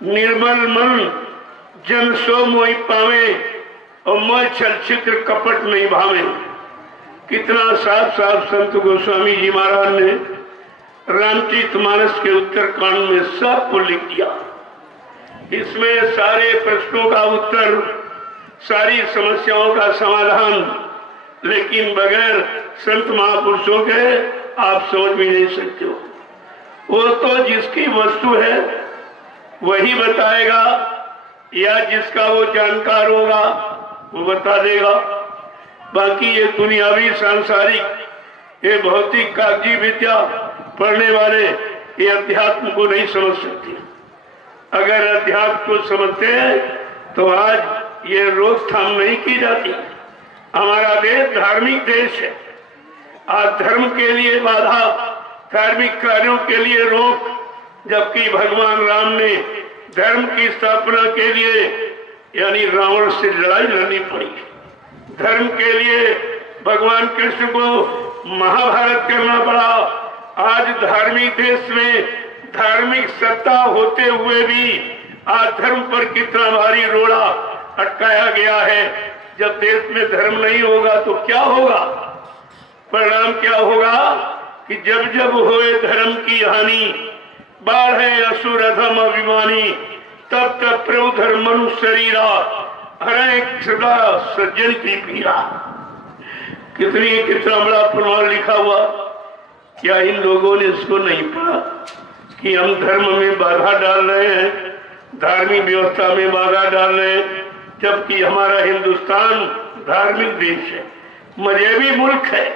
निर्मल मन जन सो मोहि पावे और मैं चलचित्र कपट नहीं भावे। कितना साफ साफ संत गोस्वामी जी महाराज ने रामचरितमानस के उत्तरकांड में सबको लिख दिया। इसमें सारे प्रश्नों का उत्तर, सारी समस्याओं का समाधान, लेकिन बगैर संत महापुरुषों के आप समझ भी नहीं सकते हो। वो तो जिसकी वस्तु है वही बताएगा, या जिसका वो जानकार होगा वो बता देगा। बाकी ये दुनियावी सांसारिक, ये भौतिक कागजी विद्या पढ़ने वाले ये अध्यात्म को नहीं समझ सकते। अगर अध्यात्म को समझते हैं तो आज ये रोकथाम नहीं की जाती। हमारा देश धार्मिक देश है। आज धर्म के लिए बाधा, धार्मिक कार्यों के लिए रोक, जबकि भगवान राम ने धर्म की स्थापना के लिए यानी रावण से लड़ाई लड़नी पड़ी। धर्म के लिए भगवान कृष्ण को महाभारत करना पड़ा। आज धार्मिक देश में धार्मिक सत्ता होते हुए भी आज धर्म पर कितना भारी रोड़ा अटकाया गया है। जब देश में धर्म नहीं होगा तो क्या होगा? परिणाम क्या होगा कि जब जब होए धर्म की हानि, बाढ़ है असुर अधम अभिमानी, तब तब प्रभु धर्म मनुष्य शरीरा, हरे सदा सज्जन की पीड़ा। कितना बड़ा प्रमाण लिखा हुआ। क्या इन लोगों ने इसको नहीं पढ़ा कि हम धर्म में बाधा डाल रहे हैं, धार्मिक व्यवस्था में बाधा डाल रहे हैं, जबकि हमारा हिंदुस्तान धार्मिक देश है, मजहबी मुल्क है।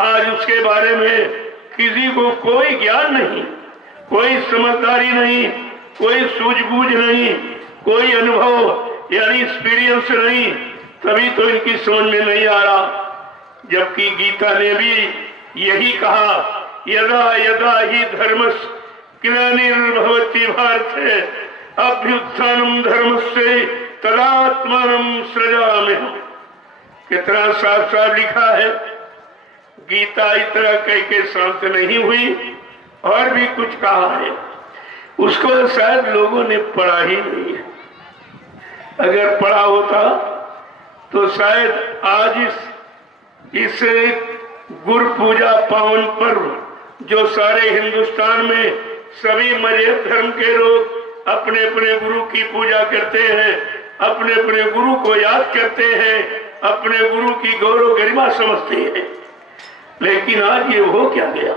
आज उसके बारे में किसी को कोई ज्ञान नहीं, कोई समझदारी नहीं, कोई सूझबूझ नहीं, कोई अनुभव यानी एक्सपीरियंस नहीं, तभी तो इनकी समझ में नहीं आ रहा। जबकि गीता ने भी यही कहा, यदा यदा ही धर्मस् ग्लानिर्भवति भारते अभ्युत्थानम धर्मस्य तदात्मानं सृजाम्यहम्। कितना साफ साफ लिखा है। गीता इतना कह के शांत नहीं हुई, और भी कुछ कहा है। उसको शायद लोगों ने पढ़ा ही नहीं है। अगर पढ़ा होता तो शायद आज इस गुरु पूजा पावन पर्व जो सारे हिंदुस्तान में सभी मजहब धर्म के लोग अपने अपने गुरु की पूजा करते हैं, अपने अपने गुरु को याद करते हैं, अपने गुरु की गौरव गरिमा समझते हैं। लेकिन आज ये हो क्या गया?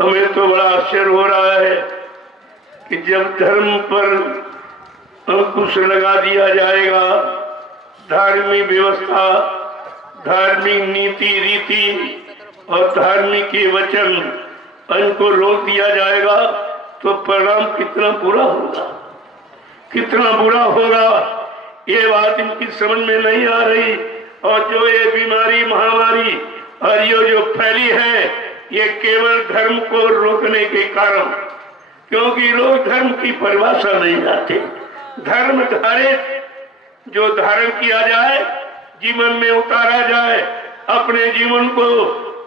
हमें तो बड़ा आश्चर्य हो रहा है कि जब धर्म पर अंकुश लगा दिया जाएगा, धार्मिक व्यवस्था, धार्मिक नीति रीति और धार्मिक के वचन इनको रोक दिया जाएगा, तो परिणाम कितना बुरा होगा, कितना बुरा होगा। ये बात इनकी समझ में नहीं आ रही। और जो ये बीमारी, महामारी और ये जो फैली है, ये केवल धर्म को रोकने के कारण, क्योंकि लोग धर्म की परिभाषा नहीं जानते। धर्म धारित जो धारण किया जाए, जीवन में उतारा जाए, अपने जीवन को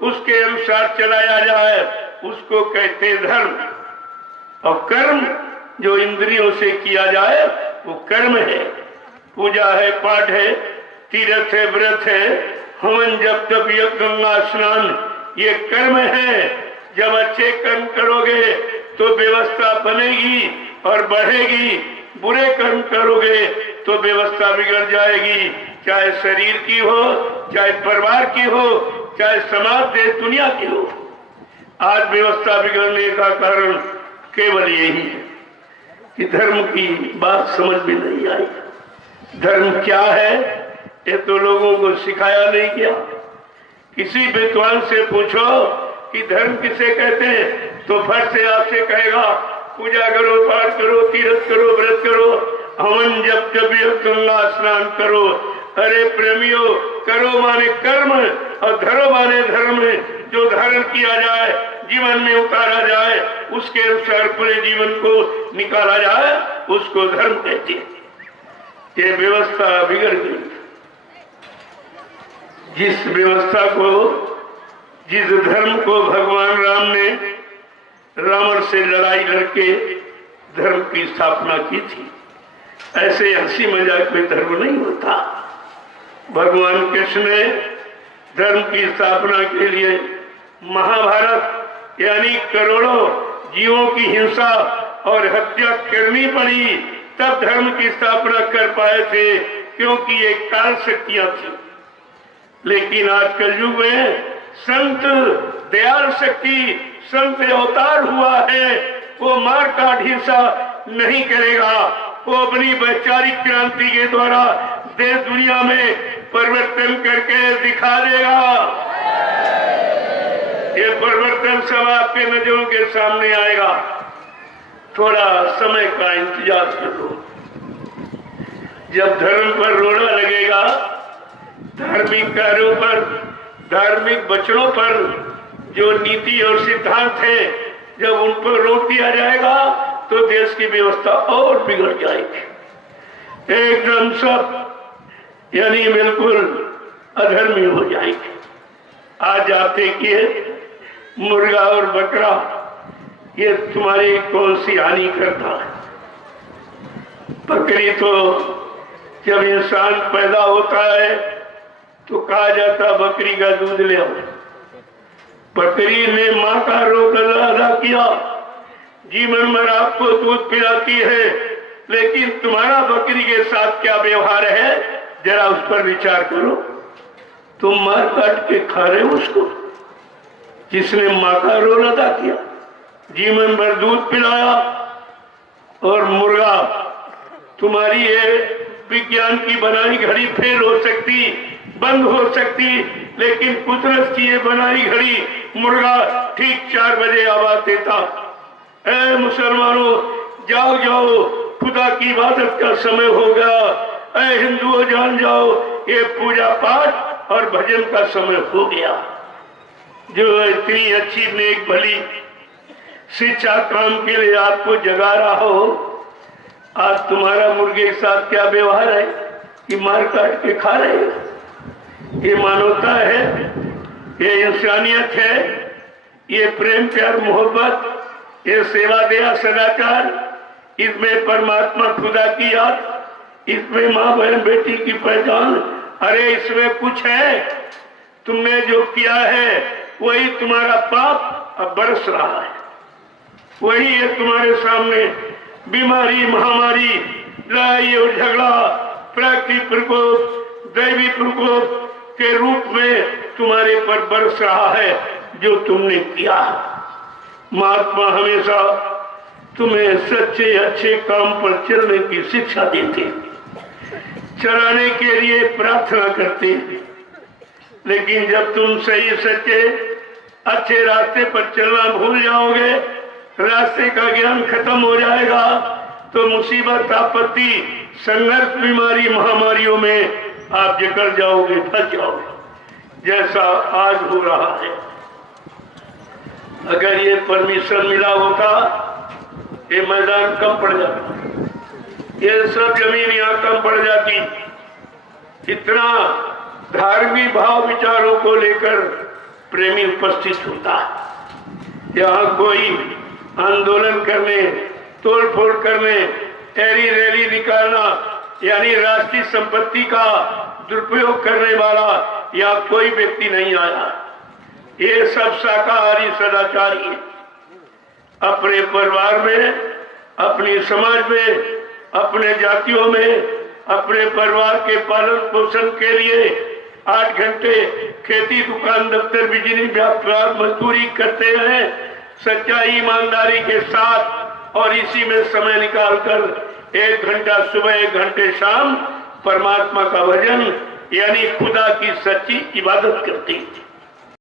उसके अनुसार चलाया जाए, उसको कहते धर्म। और कर्म जो इंद्रियों से किया जाए वो कर्म है। पूजा है, पाठ है, तीर्थ है, व्रत है, हवन जप तप गंगा स्नान, ये कर्म है। जब अच्छे कर्म करोगे तो व्यवस्था बनेगी और बढ़ेगी, बुरे कर्म करोगे तो व्यवस्था बिगड़ जाएगी, चाहे शरीर की हो, चाहे परिवार की हो, चाहे समाज देश दुनिया की हो। आज व्यवस्था बिगड़ने का कारण केवल यही है कि धर्म की बात समझ में नहीं आई। धर्म क्या है ये तो लोगों को सिखाया नहीं गया। किसी विद्वान से पूछो कि धर्म किसे कहते हैं तो फट से आपसे कहेगा पूजा करो, पाठ करो, तीर्थ करो, व्रत करो, हवन जप तप गंगा स्नान करो। अरे प्रेमियों, करो माने कर्म और धरो माने धर्म। जो धारण किया जाए, जीवन में उतारा जाए, उसके अनुसार पूरे जीवन को निकाला जाए, उसको धर्म कहते हैं। ये व्यवस्था बिगड़ गई। जिस व्यवस्था को, जिस धर्म को भगवान राम ने रावण से लड़ाई लड़के धर्म की स्थापना की थी। ऐसे हंसी मजाक में धर्म नहीं होता। भगवान कृष्ण ने धर्म की स्थापना के लिए महाभारत यानी करोड़ों जीवों की हिंसा और हत्या करनी पड़ी, तब धर्म की स्थापना कर पाए थे, क्योंकि ये काल शक्तियां थी। लेकिन आज कलयुग में संत दयाल शक्ति, संत अवतार हुआ है, वो मार काट हिंसा नहीं करेगा। वो अपनी वैचारिक क्रांति के द्वारा देश दुनिया में परिवर्तन करके दिखा देगा। ये परिवर्तन सब आपके नजरों के सामने आएगा। थोड़ा समय का इंतजार करो। जब धर्म पर रोड़ा लगेगा, धार्मिक कार्यों पर, धार्मिक वचनों पर जो नीति और सिद्धांत है, जब उन पर रोक दिया जाएगा तो देश की व्यवस्था और बिगड़ जाएगी, एकदम सब यानी बिल्कुल अधर्मी हो जाएगी। आज आप देखिए, मुर्गा और बकरा ये तुम्हारी कौन सी हानि करता है? बकरी तो जब इंसान पैदा होता है तो कहा जाता बकरी का दूध ले आओ। बकरी ने माँ का रोल अदा किया, जीवन भर आपको दूध पिलाती है, लेकिन तुम्हारा बकरी के साथ क्या व्यवहार है, जरा उस पर विचार करो। तुम मार काट के खा रहे हो उसको, जिसने माँ का रोल अदा किया, जीवन भर दूध पिलाया। और मुर्गा, तुम्हारी ये विज्ञान की बनाई घड़ी फेल हो सकती, बंद हो सकती, लेकिन कुदरत की ये बनाई घड़ी मुर्गा ठीक 4 बजे आवाज देता, ऐ मुसलमानों जाओ जाओ, खुदा की इबादत का समय हो गया। ऐ हिंदुओं जान जाओ, ये पूजा पाठ और भजन का समय हो गया। जो इतनी अच्छी नेक भली शिक्षा काम के लिए आपको जगा रहा हो, आज तुम्हारा मुर्गे के साथ क्या व्यवहार है कि मार काट के खा रहे हो? ये मानवता है, ये इंसानियत है, ये प्रेम प्यार मोहब्बत, ये सेवा दया सदाचार, इसमें परमात्मा खुदा की याद, इसमें माँ बहन बेटी की पहचान। अरे इसमें कुछ है? तुमने जो किया है वही तुम्हारा पाप अब बरस रहा है, वही है तुम्हारे सामने। बीमारी, महामारी, लड़ाई और झगड़ा, प्राकृतिक प्रकोप, दैवी प्रकोप के रूप में तुम्हारे पर बरस रहा है जो तुमने किया। महात्मा हमेशा तुम्हें सच्चे अच्छे काम पर चलने की शिक्षा देते, चलाने के लिए प्रार्थना करते, लेकिन जब तुम सही सच्चे अच्छे रास्ते पर चलना भूल जाओगे, रास्ते का ज्ञान खत्म हो जाएगा, तो मुसीबत, आपत्ति, संघर्ष, बीमारी, महामारियों में आप जकड़ जाओगे, फंस जाओगे, जैसा आज हो रहा है। अगर ये परमिशन मिला होता, ये मैदान कम पड़ जाता, ये सब जमीन यहाँ कम पड़ जाती। इतना धार्मिक भाव विचारों को लेकर प्रेमी उपस्थित होता। यहाँ कोई आंदोलन करने, तोड़ फोड़ करने, ऐरी रैली निकालना यानी राष्ट्रीय संपत्ति का दुरुपयोग करने वाला या कोई व्यक्ति नहीं आया। ये सब शाकाहारी सदाचारी है। अपने परिवार में, अपने समाज में, अपने जातियों में, अपने परिवार के पालन पोषण के लिए 8 घंटे खेती, दुकान, दफ्तर, बिजली, व्यापार, मजदूरी करते हैं सच्चाई ईमानदारी के साथ, और इसी में समय निकालकर 1 घंटा सुबह, 1 घंटे शाम परमात्मा का भजन यानी खुदा की सच्ची इबादत करते हैं।